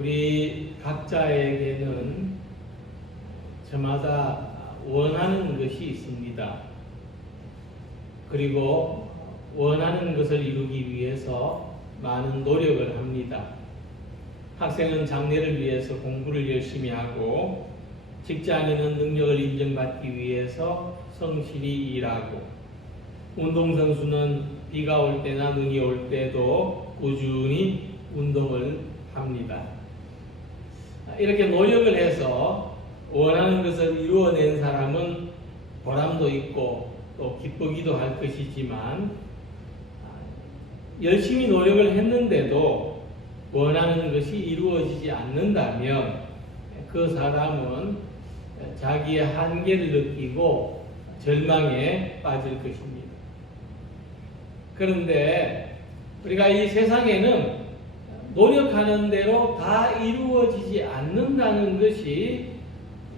우리 각자에게는 저마다 원하는 것이 있습니다. 그리고 원하는 것을 이루기 위해서 많은 노력을 합니다. 학생은 장래를 위해서 공부를 열심히 하고, 직장인은 능력을 인정받기 위해서 성실히 일하고, 운동선수는 비가 올 때나 눈이 올 때도 꾸준히 운동을 합니다. 이렇게 노력을 해서 원하는 것을 이루어낸 사람은 보람도 있고 또 기쁘기도 할 것이지만, 열심히 노력을 했는데도 원하는 것이 이루어지지 않는다면 그 사람은 자기의 한계를 느끼고 절망에 빠질 것입니다. 그런데 우리가 이 세상에는 노력하는 대로 다 이루어지지 않는다는 것이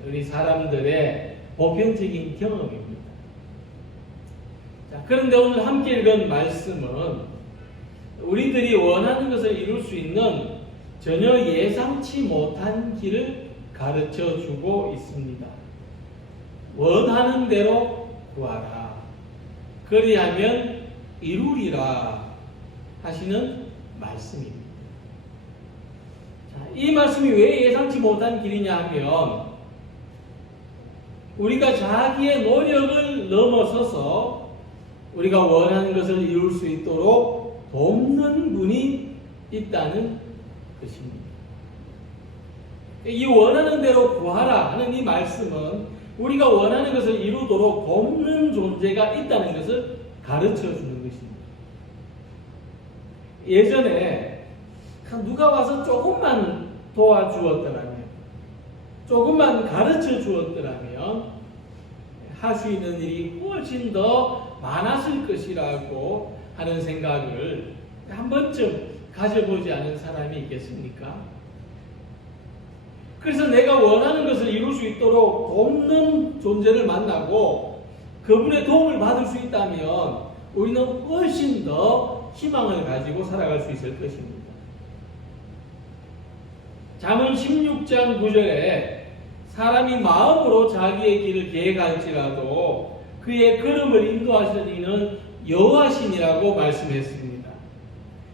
우리 사람들의 보편적인 경험입니다. 자, 그런데 오늘 함께 읽은 말씀은 우리들이 원하는 것을 이룰 수 있는 전혀 예상치 못한 길을 가르쳐 주고 있습니다. 원하는 대로 구하라. 그리하면 이루리라 하시는 말씀입니다. 자, 이 말씀이 왜 예상치 못한 길이냐 하면, 우리가 자기의 노력을 넘어서서 우리가 원하는 것을 이룰 수 있도록 돕는 분이 있다는 것입니다. 이 원하는 대로 구하라 하는 이 말씀은 우리가 원하는 것을 이루도록 돕는 존재가 있다는 것을 가르쳐 주는 것입니다. 예전에 누가 와서 조금만 도와주었더라면, 조금만 가르쳐 주었더라면 할 수 있는 일이 훨씬 더 많았을 것이라고 하는 생각을 한 번쯤 가져보지 않은 사람이 있겠습니까? 그래서 내가 원하는 것을 이룰 수 있도록 돕는 존재를 만나고 그분의 도움을 받을 수 있다면 우리는 훨씬 더 희망을 가지고 살아갈 수 있을 것입니다. 잠언 16장 9절에 사람이 마음으로 자기의 길을 계획할지라도 그의 걸음을 인도하시는 이는 여호와시니라고 말씀했습니다.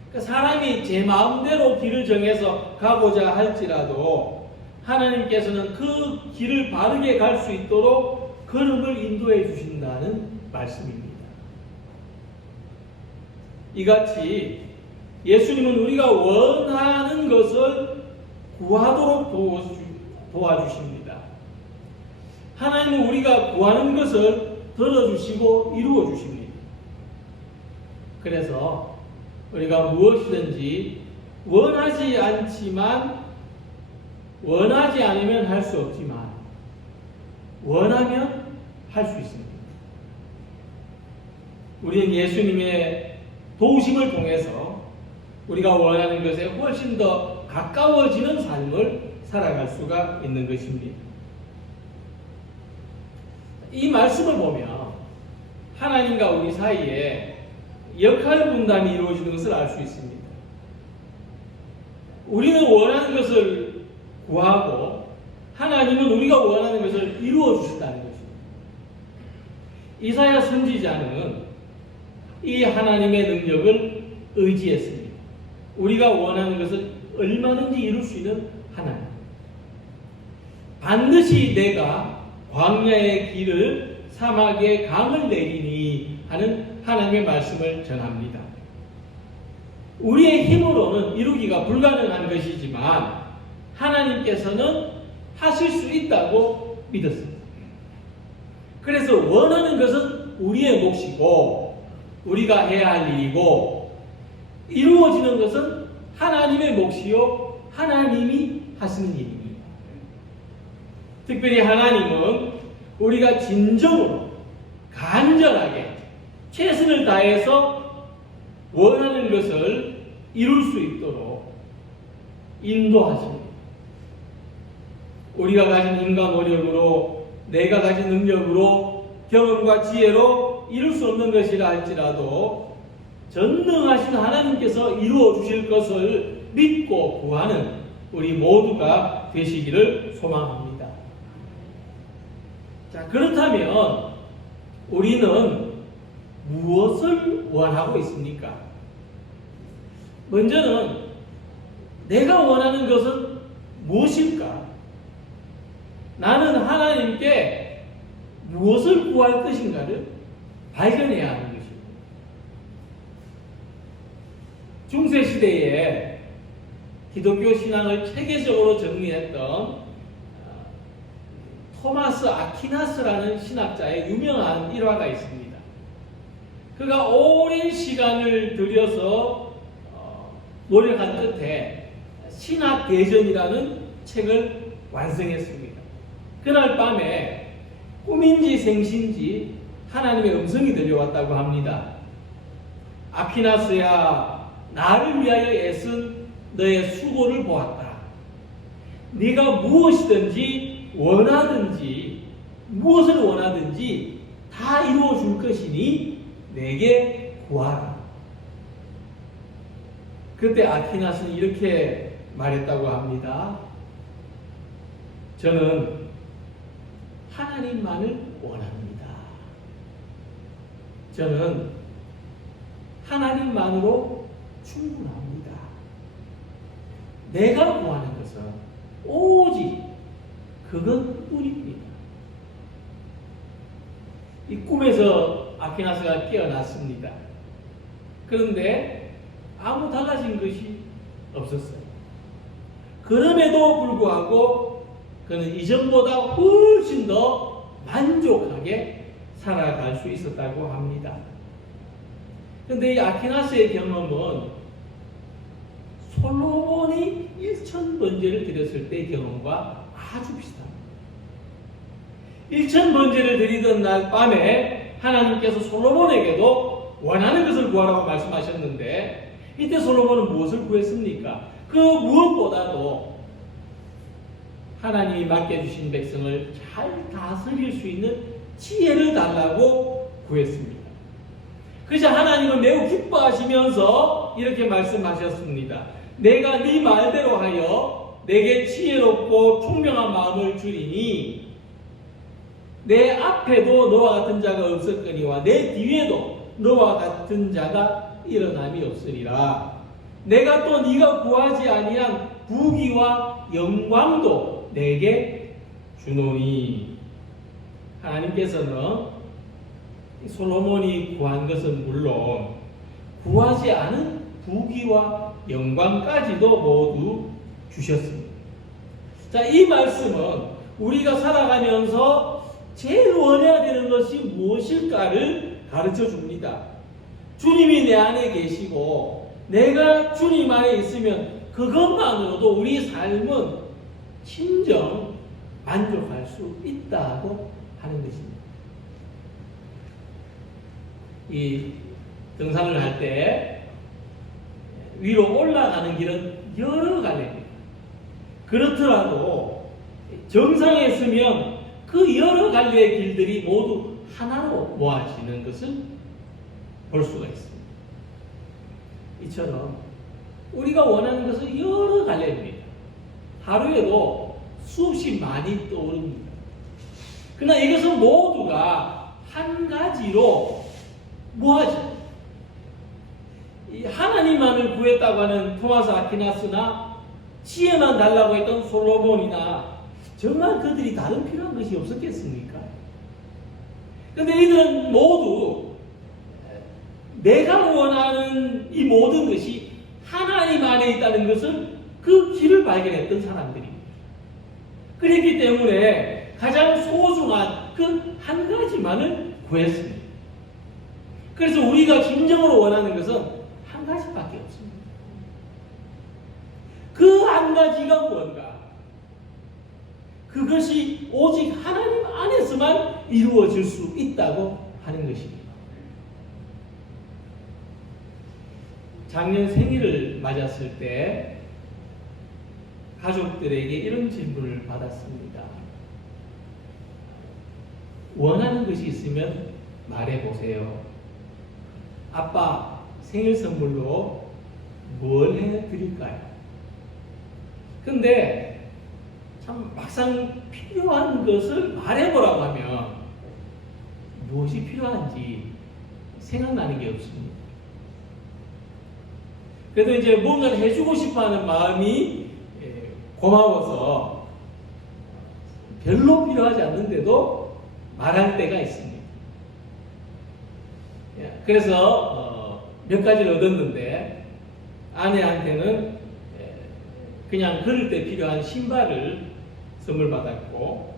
그러니까 사람이 제 마음대로 길을 정해서 가고자 할지라도 하나님께서는 그 길을 바르게 갈 수 있도록 걸음을 인도해 주신다는 말씀입니다. 이같이 예수님은 우리가 원하는 것을 구하도록 도와주십니다. 하나님은 우리가 구하는 것을 들어주시고 이루어주십니다. 그래서 우리가 무엇이든지 원하지 않으면 할 수 없지만 원하면 할 수 있습니다. 우리는 예수님의 도우심을 통해서 우리가 원하는 것에 훨씬 더 가까워지는 삶을 살아갈 수가 있는 것입니다. 이 말씀을 보면 하나님과 우리 사이에 역할 분담이 이루어지는 것을 알 수 있습니다. 우리는 원하는 것을 구하고 하나님은 우리가 원하는 것을 이루어 주신다는 것입니다. 이사야 선지자는 이 하나님의 능력을 의지했습니다. 우리가 원하는 것을 얼마든지 이룰 수 있는 하나님. 반드시 내가 광야의 길을 사막에 강을 내리니 하는 하나님의 말씀을 전합니다. 우리의 힘으로는 이루기가 불가능한 것이지만 하나님께서는 하실 수 있다고 믿었습니다. 그래서 원하는 것은 우리의 몫이고 우리가 해야 할 일이고, 이루어지는 것은 하나님의 몫이요 하나님이 하시는 일입니다. 특별히 하나님은 우리가 진정으로 간절하게 최선을 다해서 원하는 것을 이룰 수 있도록 인도하십니다. 우리가 가진 힘과 노력으로, 내가 가진 능력으로, 경험과 지혜로 이룰 수 없는 것이라 할지라도 전능하신 하나님께서 이루어 주실 것을 믿고 구하는 우리 모두가 되시기를 소망합니다. 자, 그렇다면 우리는 무엇을 원하고 있습니까? 먼저는 내가 원하는 것은 무엇일까? 나는 하나님께 무엇을 구할 것인가를 발견해야 하는 것입니다. 중세시대에 기독교 신앙을 체계적으로 정리했던 토마스 아퀴나스라는 신학자의 유명한 일화가 있습니다. 그가 오랜 시간을 들여서 노력한 끝에 신학대전이라는 책을 완성했습니다. 그날 밤에 꿈인지 생신지 하나님의 음성이 들려왔다고 합니다. 아퀴나스야, 나를 위하여 애쓴 너의 수고를 보았다. 네가 무엇이든지 원하든지 무엇을 원하든지 다 이루어 줄 것이니 내게 구하라. 그때 아퀴나스는 이렇게 말했다고 합니다. 저는 하나님만을 원합니다. 저는 하나님만으로 충분합니다. 내가 구하는 것은 오직 그것뿐입니다. 이 꿈에서 아퀴나스가 깨어났습니다. 그런데 아무 달라진 것이 없었어요. 그럼에도 불구하고 그는 이전보다 훨씬 더 만족하게 살아갈 수 있었다고 합니다. 그런데 이 아퀴나스의 경험은 솔로몬이 1000번제를 드렸을 때의 경험과 아주 비슷합니다. 1000번제를 드리던 날 밤에 하나님께서 솔로몬에게도 원하는 것을 구하라고 말씀하셨는데 이때 솔로몬은 무엇을 구했습니까? 그 무엇보다도 하나님이 맡겨주신 백성을 잘 다스릴 수 있는 지혜를 달라고 구했습니다. 그래서 하나님은 매우 기뻐하시면서 이렇게 말씀하셨습니다. 내가 네 말대로 하여 내게 지혜롭고 총명한 마음을 주리니 내 앞에도 너와 같은 자가 없었거니와 내 뒤에도 너와 같은 자가 일어남이 없으리라. 내가 또 네가 구하지 아니한 부귀와 영광도 내게 주노니. 하나님께서는 솔로몬이 구한 것은 물론 구하지 않은 부귀와 영광까지도 모두 주셨습니다. 자, 이 말씀은 우리가 살아가면서 제일 원해야 되는 것이 무엇일까를 가르쳐 줍니다. 주님이 내 안에 계시고 내가 주님 안에 있으면 그것만으로도 우리 삶은 진정 만족할 수 있다고 하는 것입니다. 이 등산을 할 때 위로 올라가는 길은 여러 갈래입니다. 그렇더라도 정상에 서면 그 여러 갈래의 길들이 모두 하나로 모아지는 것을 볼 수가 있습니다. 이처럼 우리가 원하는 것은 여러 갈래입니다. 하루에도 수없이 많이 떠오릅니다. 그러나 이것은 모두가 한 가지로 모아집니다. 이 하나님만을 구했다고 하는 토마스 아퀴나스나 지혜만 달라고 했던 솔로몬이나 정말 그들이 다른 필요한 것이 없었겠습니까? 그런데 이들은 모두 내가 원하는 이 모든 것이 하나님 안에 있다는 것을 그 길을 발견했던 사람들입니다. 그렇기 때문에 가장 소중한 그 한 가지만을 구했습니다. 그래서 우리가 진정으로 원하는 것은 한 가지밖에 없습니다. 그 한 가지가 무언가? 그것이 오직 하나님 안에서만 이루어질 수 있다고 하는 것입니다. 작년 생일을 맞았을 때 가족들에게 이런 질문을 받았습니다. 원하는 것이 있으면 말해보세요. 아빠 생일 선물로 뭘 해드릴까요? 근데 참 막상 필요한 것을 말해보라고 하면 무엇이 필요한지 생각나는 게 없습니다. 그래도 이제 뭔가를 해주고 싶어하는 마음이 고마워서 별로 필요하지 않는데도 말할 때가 있습니다. 그래서 몇 가지를 얻었는데 아내한테는 그냥 걸을 때 필요한 신발을 선물 받았고,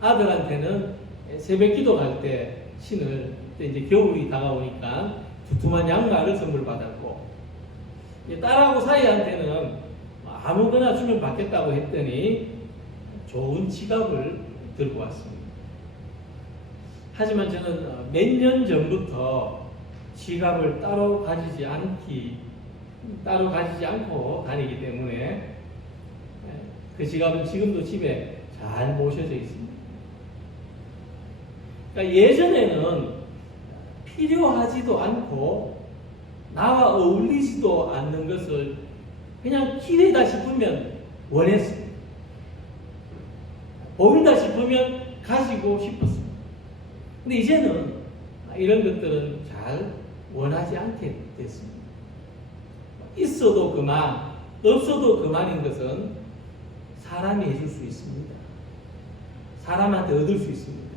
아들한테는 새벽 기도 갈 때 신을, 이제 겨울이 다가오니까 두툼한 양말을 선물 받았고, 딸하고 사이한테는 아무거나 주면 받겠다고 했더니 좋은 지갑을 들고 왔습니다. 하지만 저는 몇 년 전부터 지갑을 따로 가지지 않고 다니기 때문에 그 지갑은 지금도 집에 잘 모셔져 있습니다. 그러니까 예전에는 필요하지도 않고 나와 어울리지도 않는 것을 그냥 기대다 싶으면 원했습니다. 보인다 싶으면 가지고 싶었습니다. 근데 이제는 이런 것들은 잘 원하지 않게 됐습니다. 있어도 그만, 없어도 그만인 것은 사람이 해줄 수 있습니다. 사람한테 얻을 수 있습니다.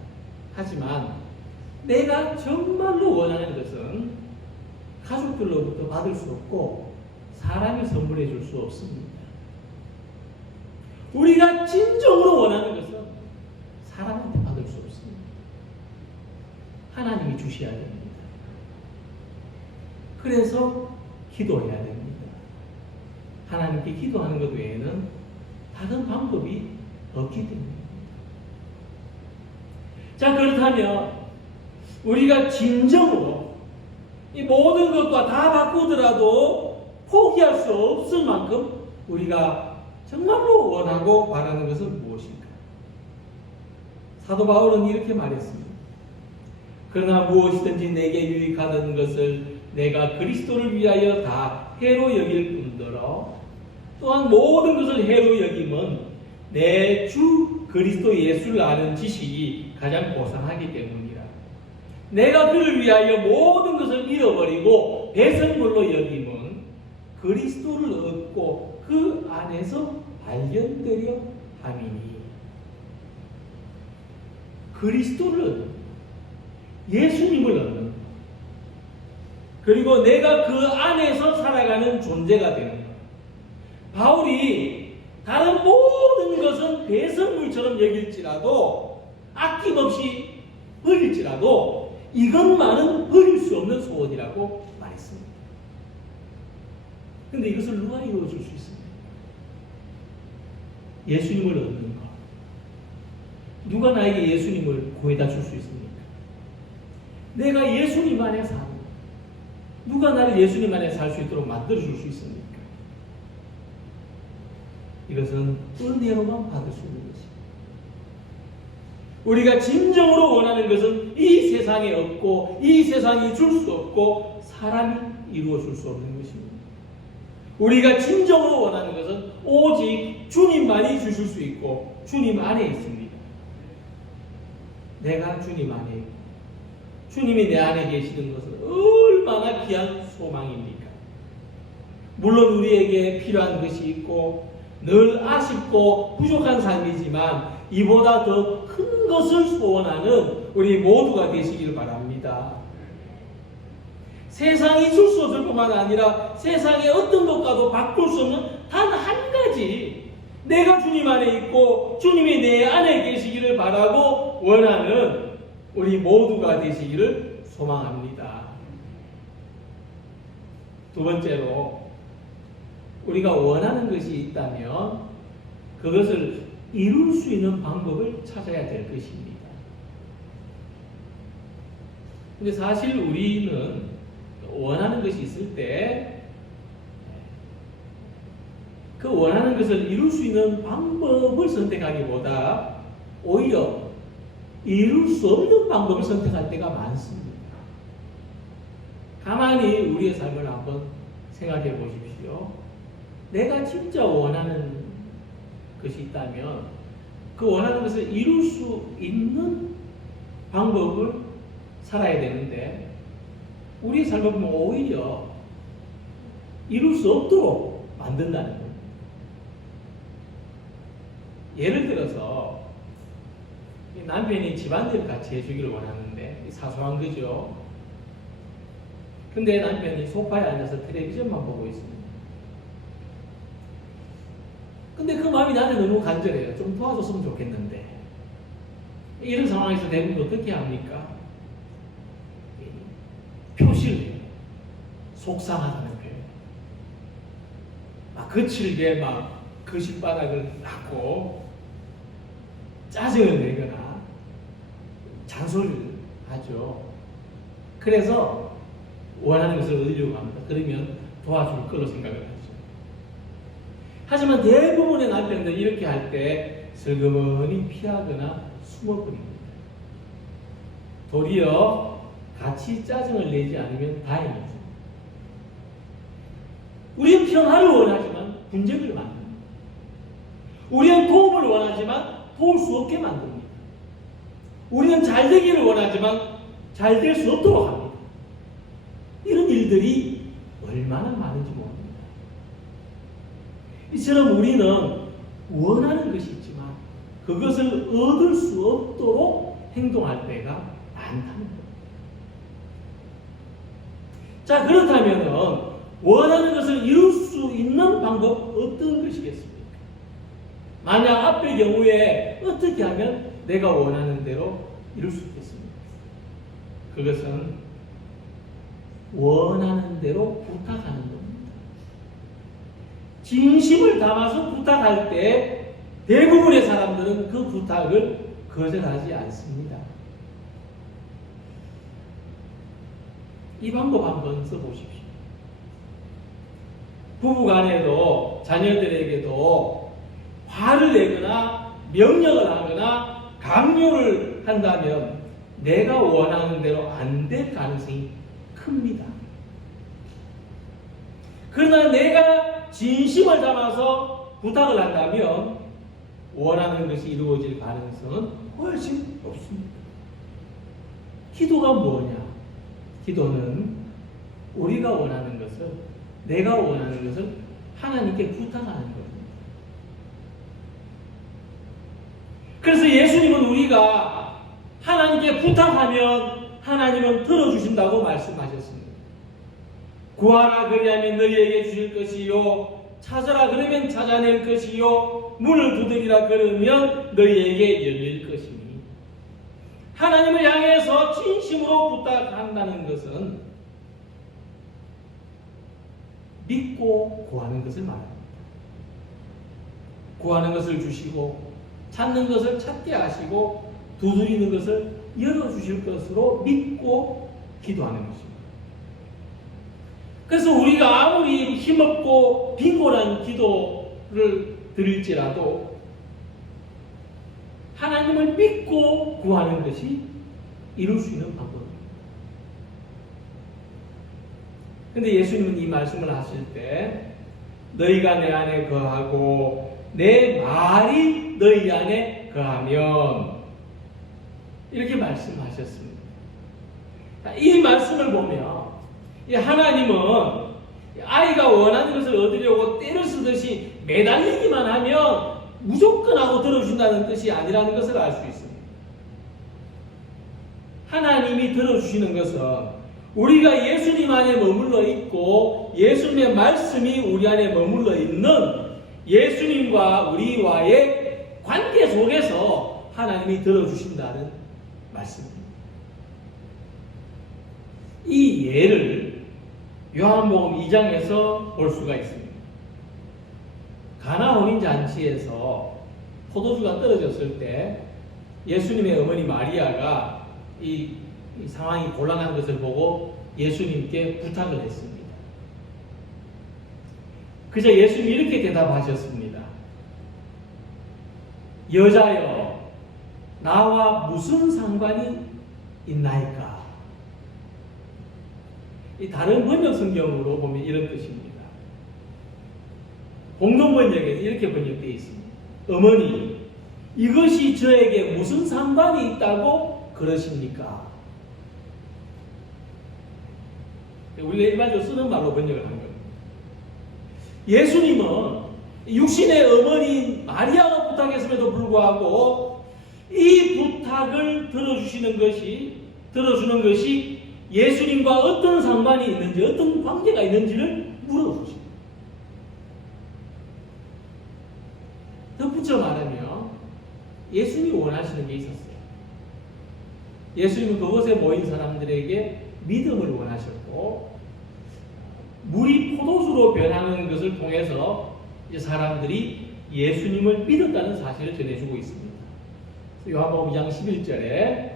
하지만 내가 정말로 원하는 것은 가족들로부터 받을 수 없고 사람이 선물해 줄 수 없습니다. 우리가 진정으로 원하는 것은 사람한테 받을 수 없습니다. 하나님이 주셔야 됩니다. 그래서 기도해야 됩니다. 하나님께 기도하는 것 외에는 다른 방법이 없기 때문입니다. 자, 그렇다면 우리가 진정으로 이 모든 것과 다 바꾸더라도 포기할 수 없을 만큼 우리가 정말로 원하고 바라는 것은 무엇일까? 사도 바울은 이렇게 말했습니다. 그러나 무엇이든지 내게 유익하던 것을 내가 그리스도를 위하여 다 해로 여길 뿐더러 또한 모든 것을 해로 여김은 내 주 그리스도 예수를 아는 지식이 가장 고상하기 때문이라. 내가 그를 위하여 모든 것을 잃어버리고 배설물로 여김은 그리스도를 얻고 그 안에서 발견되려 함이니. 그리스도를 얻는, 예수님을 얻는, 그리고 내가 그 안에서 살아가는 존재가 되는 것. 바울이 다른 모든 것은 배설물처럼 여길지라도 아낌없이 버릴지라도 이것만은 버릴 수 없는 소원이라고 말했습니다. 그런데 이것을 누가 이루어줄 수 있습니까? 예수님을 얻는 것. 누가 나에게 예수님을 구해다 줄 수 있습니까? 내가 예수님 안에 사는 것. 누가 나를 예수님 안에 살 수 있도록 만들어줄 수 있습니까? 이것은 은혜로만 받을 수 있는 것입니다. 우리가 진정으로 원하는 것은 이 세상에 없고 이 세상이 줄 수 없고 사람이 이루어 줄 수 없는 것입니다. 우리가 진정으로 원하는 것은 오직 주님만이 주실 수 있고 주님 안에 있습니다. 내가 주님 안에 있고 주님이 내 안에 계시는 것은 얼마나 귀한 소망입니까? 물론 우리에게 필요한 것이 있고 늘 아쉽고 부족한 삶이지만 이보다 더 큰 것을 소원하는 우리 모두가 되시길 바랍니다. 세상이 줄 수 없을 뿐만 아니라 세상의 어떤 것과도 바꿀 수 없는 단 한 가지, 내가 주님 안에 있고 주님이 내 안에 계시기를 바라고 원하는 우리 모두가 되시기를 소망합니다. 두 번째로, 우리가 원하는 것이 있다면 그것을 이룰 수 있는 방법을 찾아야 될 것입니다. 근데 사실 우리는 원하는 것이 있을 때 그 원하는 것을 이룰 수 있는 방법을 선택하기보다 오히려 이룰 수 없는 방법을 선택할 때가 많습니다. 가만히 우리의 삶을 한번 생각해 보십시오. 내가 진짜 원하는 것이 있다면 그 원하는 것을 이룰 수 있는 방법을 살아야 되는데 우리의 삶을 보면 오히려 이룰 수 없도록 만든다는 거예요. 예를 들어서 남편이 집안일 같이 해주기를 원하는데 사소한 거죠. 근데 남편이 소파에 앉아서 텔레비전만 보고 있습니다. 근데 그 마음이 나한테 너무 간절해요. 좀 도와줬으면 좋겠는데. 이런 상황에서 대부분 어떻게 합니까? 표시를 해요. 속상하다는 표현. 거칠게 거실바닥을 닦고 짜증을 내거나 잔소리를 하죠. 그래서 원하는 것을 얻으려고 합니다. 그러면 도와줄 거로 생각을 하죠. 하지만 대부분의 남편들은 이렇게 할 때 슬그머니 피하거나 숨어버립니다. 도리어 같이 짜증을 내지 않으면 다행이죠. 우리는 평화를 원하지만 분쟁을 만듭니다. 우리는 도움을 원하지만 도울 수 없게 만듭니다. 우리는 잘 되기를 원하지만 잘 될 수 없도록 합니다. 이런 일들이 얼마나 많은지 모릅니다. 이처럼 우리는 원하는 것이 있지만 그것을 얻을 수 없도록 행동할 때가 많다는 겁니다. 자, 그렇다면 원하는 것을 이룰 수 있는 방법 어떤 것이겠습니까? 만약 앞의 경우에 어떻게 하면 내가 원하는 대로 이룰 수 있겠습니까? 그것은 원하는 대로 부탁하는 겁니다. 진심을 담아서 부탁할 때 대부분의 사람들은 그 부탁을 거절하지 않습니다. 이 방법 한번 써보십시오. 부부간에도 자녀들에게도 화를 내거나 명령을 하거나 강요를 한다면 내가 원하는 대로 안 될 가능성이 큽니다. 그러나 내가 진심을 담아서 부탁을 한다면 원하는 것이 이루어질 가능성은 훨씬 높습니다. 기도가 뭐냐? 기도는 우리가 원하는 것을, 내가 원하는 것을 하나님께 부탁하는 겁니다. 그래서 예수님은 우리가 하나님께 부탁하면 하나님은 들어주신다고 말씀하셨습니다. 구하라 그리하면 너희에게 주실 것이요, 찾아라 그러면 찾아낼 것이요, 문을 두드리라 그러면 너희에게 열릴 것이니. 하나님을 향해서 진심으로 부탁한다는 것은 믿고 구하는 것을 말합니다. 구하는 것을 주시고 찾는 것을 찾게 하시고 두드리는 것을 열어주실 것으로 믿고 기도하는 것입니다. 그래서 우리가 아무리 힘없고 빈곤한 기도를 드릴지라도 하나님을 믿고 구하는 것이 이룰 수 있는 방법입니다. 그런데 예수님은 이 말씀을 하실 때 너희가 내 안에 거하고 내 말이 너희 안에 거하면 이렇게 말씀하셨습니다. 이 말씀을 보면 하나님은 아이가 원하는 것을 얻으려고 때를 쓰듯이 매달리기만 하면 무조건 하고 들어준다는 뜻이 아니라는 것을 알 수 있습니다. 하나님이 들어주시는 것은 우리가 예수님 안에 머물러 있고 예수님의 말씀이 우리 안에 머물러 있는 예수님과 우리와의 관계 속에서 하나님이 들어주신다는 말씀입니다. 이 예를 요한복음 2장에서 볼 수가 있습니다. 가나 혼인잔치에서 포도주가 떨어졌을 때 예수님의 어머니 마리아가 이 상황이 곤란한 것을 보고 예수님께 부탁을 했습니다. 그저 예수님이 이렇게 대답하셨습니다. 여자여, 나와 무슨 상관이 있나이까? 이 다른 번역 성경으로 보면 이런 뜻입니다. 공동 번역에는 이렇게 번역되어 있습니다. 어머니, 이것이 저에게 무슨 상관이 있다고 그러십니까? 우리가 일반적으로 쓰는 말로 번역을 한 겁니다. 예수님은 육신의 어머니인 마리아가 부탁했음에도 불구하고 이 부탁을 들어주는 것이 예수님과 어떤 상관이 있는지, 어떤 관계가 있는지를 물어보십니다. 덧붙여 말하면 예수님이 원하시는 게 있었어요. 예수님은 그곳에 모인 사람들에게 믿음을 원하셨고, 물이 포도주로 변하는 것을 통해서 이제 사람들이 예수님을 믿었다는 사실을 전해주고 있습니다. 요한복음 2장 11절에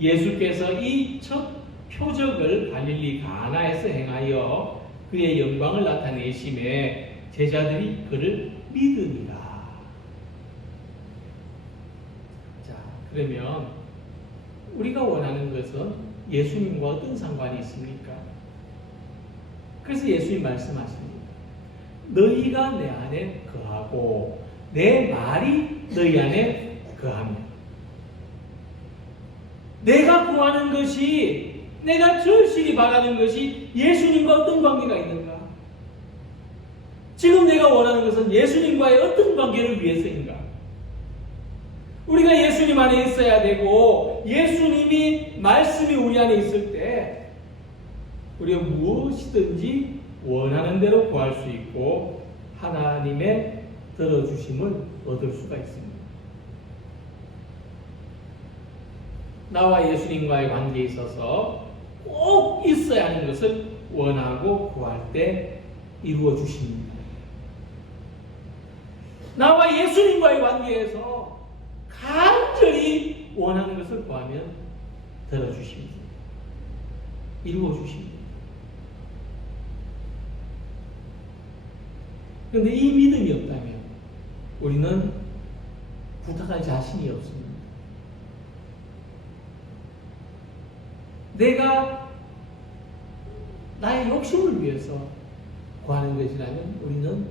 예수께서 이 첫 표적을 갈릴리 가나에서 행하여 그의 영광을 나타내심에 제자들이 그를 믿으니라. 자, 그러면 우리가 원하는 것은 예수님과 어떤 상관이 있습니까? 그래서 예수님 말씀하십니다. 너희가 내 안에 거하고 내 말이 너희 안에 거하며, 내가 구하는 것이, 내가 절실히 바라는 것이 예수님과 어떤 관계가 있는가? 지금 내가 원하는 것은 예수님과의 어떤 관계를 위해서인가? 우리가 예수님 안에 있어야 되고, 예수님이 말씀이 우리 안에 있을 때 우리가 무엇이든지 원하는 대로 구할 수 있고 하나님의 들어주심을 얻을 수가 있습니다. 나와 예수님과의 관계에 있어서 꼭 있어야 하는 것을 원하고 구할 때 이루어 주십니다. 나와 예수님과의 관계에서 간절히 원하는 것을 구하면 들어주십니다. 이루어 주십니다. 그런데 이 믿음이 없다면 우리는 부탁할 자신이 없습니다. 내가 나의 욕심을 위해서 구하는 것이라면 우리는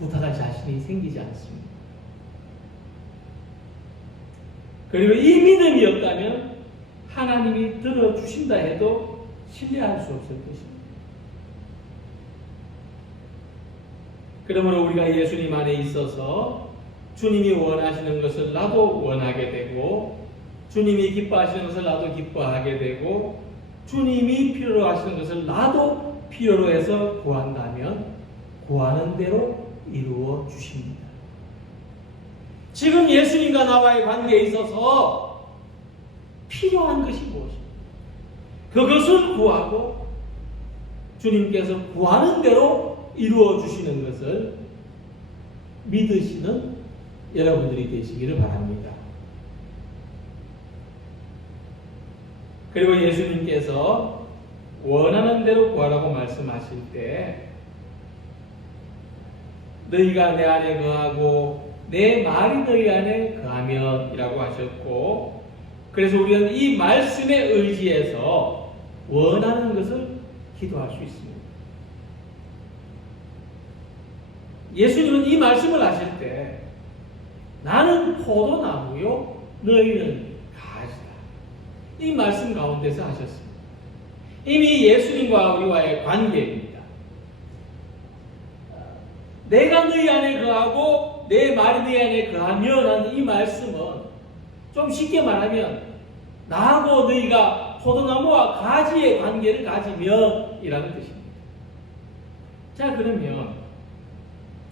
부탁할 자신이 생기지 않습니다. 그리고 이 믿음이 없다면 하나님이 들어주신다 해도 신뢰할 수 없을 것입니다. 그러므로 우리가 예수님 안에 있어서 주님이 원하시는 것을 나도 원하게 되고, 주님이 기뻐하시는 것을 나도 기뻐하게 되고, 주님이 필요로 하시는 것을 나도 필요로 해서 구한다면 구하는 대로 이루어 주십니다. 지금 예수님과 나와의 관계에 있어서 필요한 것이 무엇입니까? 그것을 구하고 주님께서 구하는 대로 이루어 주시는 것을 믿으시는 여러분들이 되시기를 바랍니다. 그리고 예수님께서 원하는 대로 구하라고 말씀하실 때 너희가 내 안에 거하고 내 말이 너희 안에 거하면 이라고 하셨고, 그래서 우리는 이 말씀에 의지해서 원하는 것을 기도할 수 있습니다. 예수님은 이 말씀을 하실 때 나는 포도나무요 너희는 가지다, 이 말씀 가운데서 하셨습니다. 이미 예수님과 우리와의 관계입니다. 내가 너희 안에 거하고 내 말이 너희 안에 거하면 하는 이 말씀은 좀 쉽게 말하면 나하고 너희가 포도나무와 가지의 관계를 가지면 이라는 뜻입니다. 자, 그러면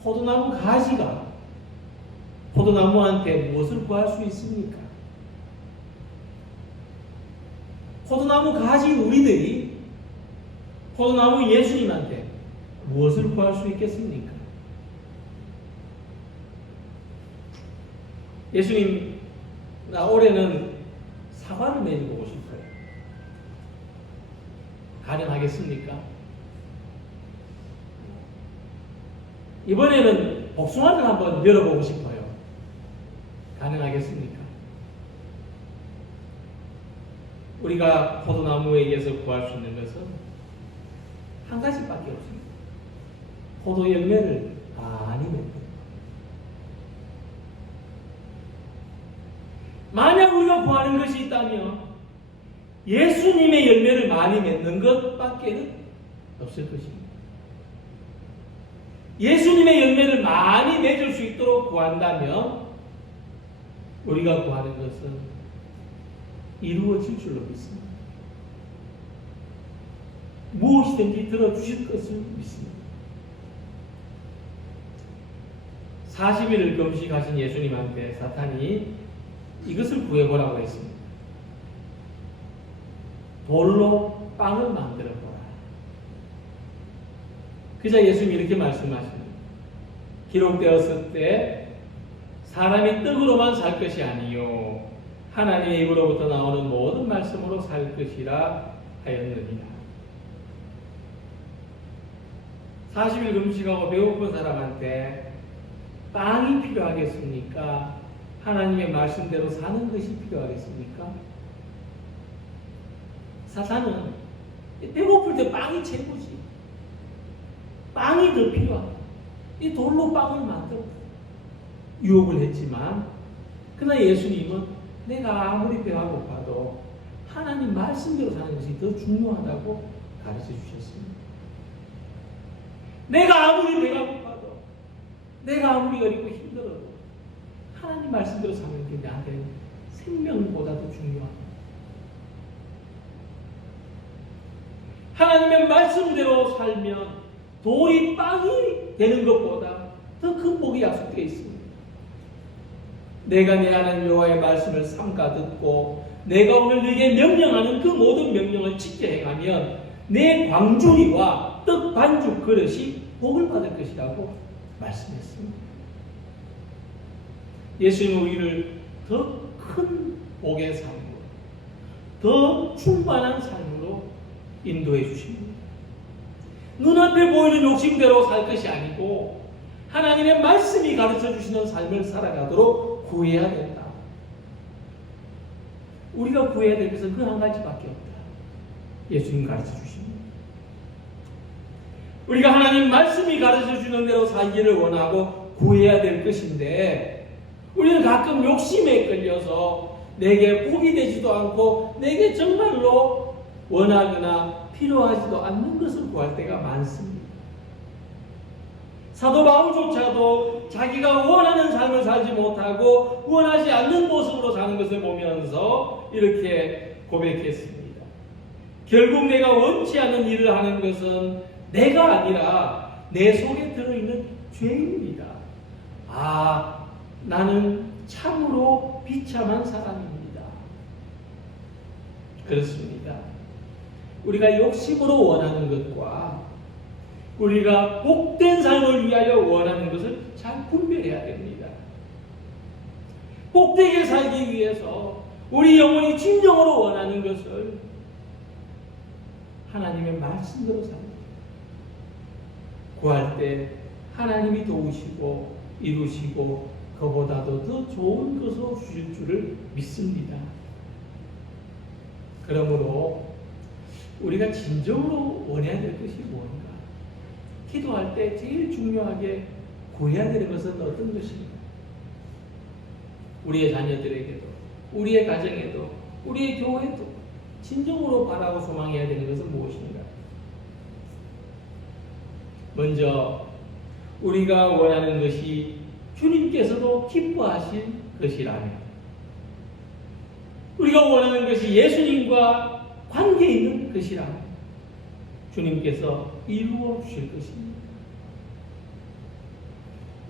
포도나무 가지가 포도나무한테 무엇을 구할 수 있습니까? 포도나무 가지 우리들이 포도나무 예수님한테 무엇을 구할 수 있겠습니까? 예수님, 나 올해는 사과를 매주고 싶어요. 가능하겠습니까? 이번에는 복숭아를 한번 열어보고 싶어요. 가능하겠습니까? 우리가 포도나무에게서 구할 수 있는 것은 한 가지밖에 없습니다. 포도 열매를 많이 맺고 우리가 구하는 것이 있다면 예수님의 열매를 많이 맺는 것밖에는 없을 것입니다. 예수님의 열매를 많이 맺을 수 있도록 구한다면 우리가 구하는 것은 이루어질 줄로 믿습니다. 무엇이든지 들어주실 것을 믿습니다. 40일을 금식하신 예수님한테 사탄이 이것을 구해보라고 했습니다. 돌로 빵을 만들어보라. 그자 예수님이 이렇게 말씀하십니다. 기록되었을 때 사람이 떡으로만 살 것이 아니요 하나님의 입으로부터 나오는 모든 말씀으로 살 것이라 하였느니라. 40일 금식하고 배고픈 사람한테 빵이 필요하겠습니까? 하나님의 말씀대로 사는 것이 필요하겠습니까? 사탄은 배고플 때 빵이 최고지. 빵이 더 필요하다. 이 돌로 빵을 만들어 유혹을 했지만 그러나 예수님은 내가 아무리 배가 고파도 하나님 말씀대로 사는 것이 더 중요하다고 가르쳐 주셨습니다. 내가 아무리 배가 고파도 내가 아무리 어리고 힘들어도 하나님 말씀대로 사는 게 나한테는 생명보다도 중요하다. 하나님의 말씀대로 살면 돌이 빵이 되는 것보다 더 큰 복이 약속되어 있습니다. 내가 내 하나님 여호와의 말씀을 삼가 듣고 내가 오늘 네게 명령하는 그 모든 명령을 지켜 행하면 내 광주리와 떡 반죽 그릇이 복을 받을 것이라고 말씀했습니다. 예수님은 우리를 더 큰 복의 삶으로, 더 충만한 삶으로 인도해 주십니다. 눈앞에 보이는 욕심대로 살 것이 아니고 하나님의 말씀이 가르쳐 주시는 삶을 살아가도록 구해야 된다. 우리가 구해야 될 것은 그 한 가지밖에 없다. 예수님 가르쳐 주십니다. 우리가 하나님 말씀이 가르쳐 주는 대로 살기를 원하고 구해야 될 것인데 우리는 가끔 욕심에 끌려서 내게 복이 되지도 않고 내게 정말로 원하거나 필요하지도 않는 것을 구할 때가 많습니다. 사도 바울조차도 자기가 원하는 삶을 살지 못하고 원하지 않는 모습으로 사는 것을 보면서 이렇게 고백했습니다. 결국 내가 원치 않는 일을 하는 것은 내가 아니라 내 속에 들어있는 죄입니다. 나는 참으로 비참한 사람입니다. 그렇습니다. 우리가 욕심으로 원하는 것과 우리가 복된 삶을 위하여 원하는 것을 잘 분별해야 됩니다. 복되게 살기 위해서 우리 영혼이 진정으로 원하는 것을 하나님의 말씀대로 삽니다. 구할 때 하나님이 도우시고 이루시고 그보다도 더 좋은 것을 주실 줄을 믿습니다. 그러므로 우리가 진정으로 원해야 될 것이 무엇인가? 기도할 때 제일 중요하게 구해야 되는 것은 어떤 것인가? 우리의 자녀들에게도, 우리의 가정에도, 우리의 교회도 진정으로 바라고 소망해야 되는 것은 무엇인가? 먼저 우리가 원하는 것이 주님께서도 기뻐하실 것이라면, 우리가 원하는 것이 예수님과 관계 있는 것이라면 주님께서 이루어 주실 것입니다.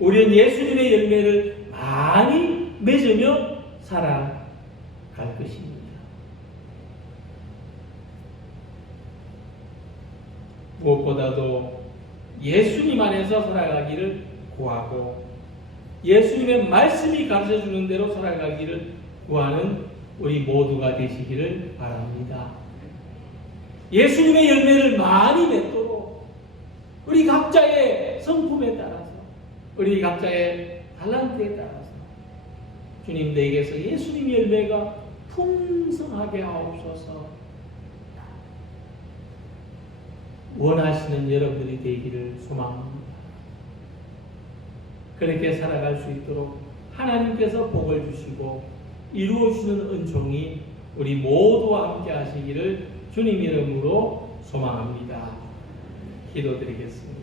우리는 예수님의 열매를 많이 맺으며 살아갈 것입니다. 무엇보다도 예수님 안에서 살아가기를 구하고 예수님의 말씀이 가르쳐주는 대로 살아가기를 구하는 우리 모두가 되시기를 바랍니다. 예수님의 열매를 많이 맺도록 우리 각자의 성품에 따라서, 우리 각자의 달란트에 따라서 주님 내게서 예수님의 열매가 풍성하게 하옵소서. 원하시는 여러분들이 되기를 소망합니다. 그렇게 살아갈 수 있도록 하나님께서 복을 주시고 이루어지는 은총이 우리 모두와 함께 하시기를 주님 이름으로 소망합니다. 기도드리겠습니다.